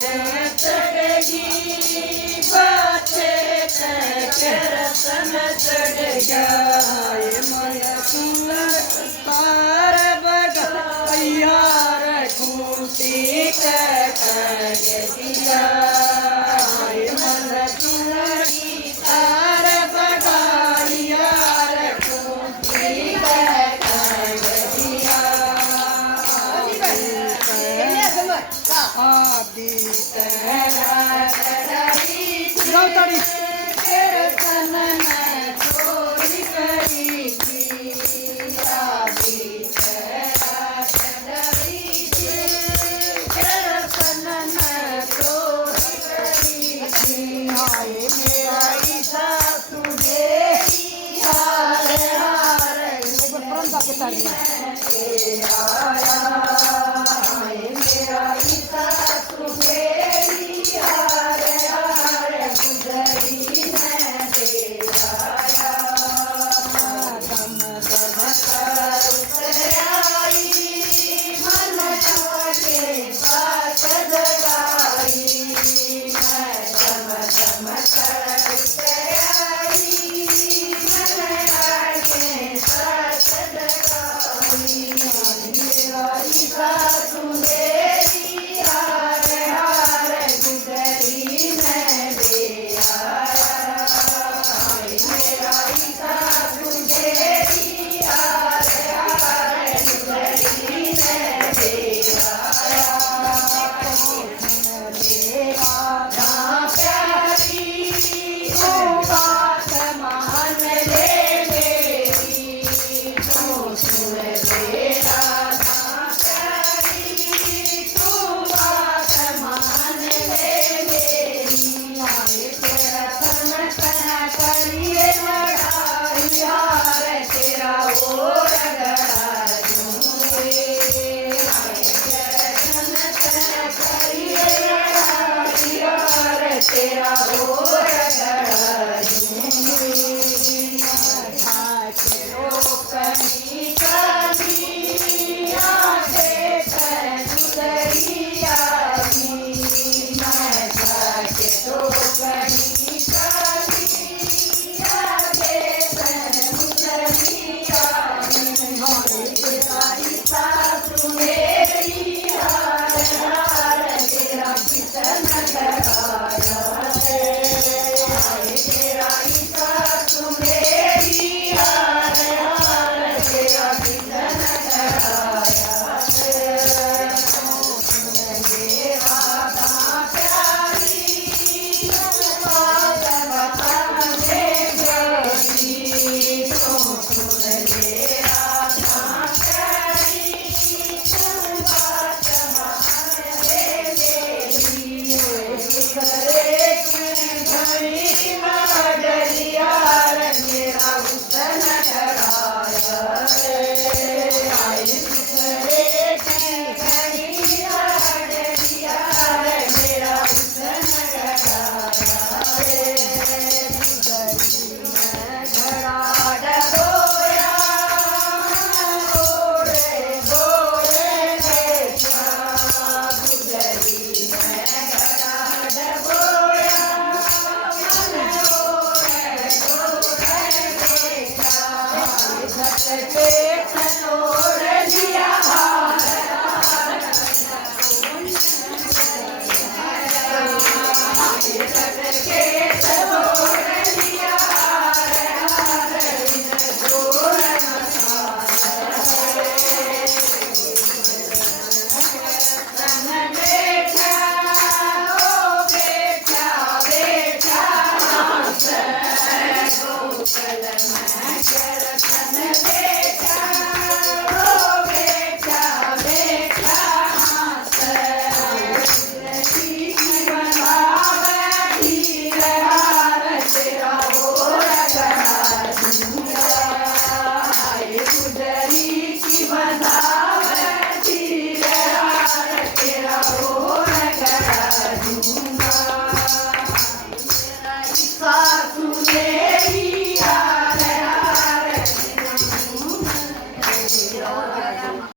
चढ़गी बाते रतन चढ़ जाए माया सुंदर पार बगैयार खूटी दिया मन सुंदर तार बगैयार खूटी आदि तेरा गौतरी तेरे तन में चोरी करी थी आदि तेरा चढ़ी तेरे तन में चोरी करी थी हाय मेरा ईसा तुझे हारे हारे ऊपर परंदा के तारी आया हाय मेरा ईसा तुझे हारे हारे गुजरी मैं दे आया दम दम कर उतराई मन के बात जगाई मैं दम दम कर उतराई मन के साथ जगाई मेरा ईसा सुंदरी हारे हारे गुजरी मैं दे आया मेरा ईसा सुंदरी हारे हारे गुजरी मैं दे आया मेरा ना प्यारी तू बात मान ले मेरी तू सुन ले राधा प्यारी तू बात मान ले मेरी हाय तेरा तन तना करिए लड़ाई हार तेरा ओ रगड़ा दूंगे हाय तेरा तन तना करिए लड़ाई हार तेरा ओ रगड़ा दूंगे ठाके रोकनी काली आगे गुजरी आई मैं ठाके रोकनी काली आगे गुजरी आई हाय तेरा ईसा सुंदरी हार हार तेरा कितन कराया है हाय तेरा ईसा सुंदरी हार हार तेरा कितन कराया है मेरे राधा प्यारी बात बताने गई तुम सुन ले राधा प्यारी बात माने मेरी करे घड़ी डलिया मेरा हुसन कराया है आय करे घड़ी डलिया मेरा हुसन कराया है गुजरी मैं घड़ा डबोया गोरे गोरे देखा गुजरी मैं घड़ा डबोया मन गोरे गोरे देखा घट के खनोर दिया हार घट के खनोर